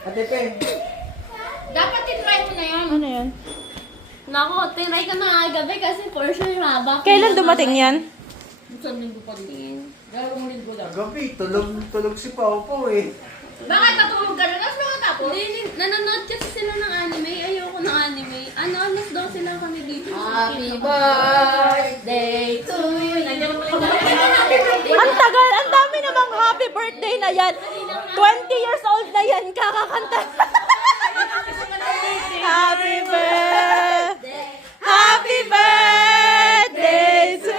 Ate Pen. Dapat titry mo na yun. Ano yan? Nako, tinry ka na gabi kasi for sure haba. Kailan dumating yan? Isang linggo pa din. Galong linggo lang. Gabi, tulog si Pao Pao eh. Bakit natulog ka na? Tapos nakatapos? Hindi, nanonood kasi sila ng anime. Ayoko ng anime. Alas daw sila kami dito. Happy birthday to you. Nandiyan mo lang. Ang tagal, ang dami namang happy birthday na yan. 20 years old na yan, kakakanta. Happy birthday. Happy birthday to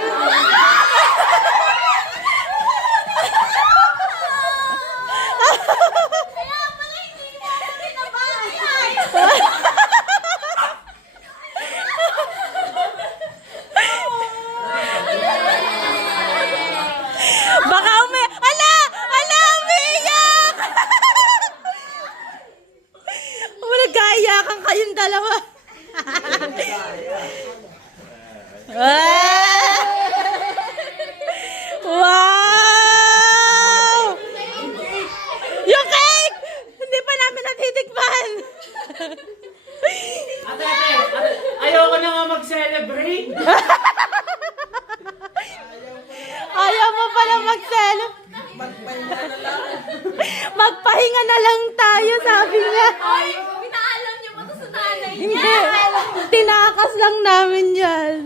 Kaya pala hindi mo ako pinabagay. Baka Ala! Ala! Umiiyak! Nagkaiyakan kayong dalawa. Wow! Yung cake! Hindi pa namin natitikman. Ate, ayoko na nga mag-celebrate. Ayaw mo pala magpahinga na lang tayo, sabi niya. Ay, pinaalam niyo ba ito sa nanay niya? Hindi. Tinakas lang namin yan.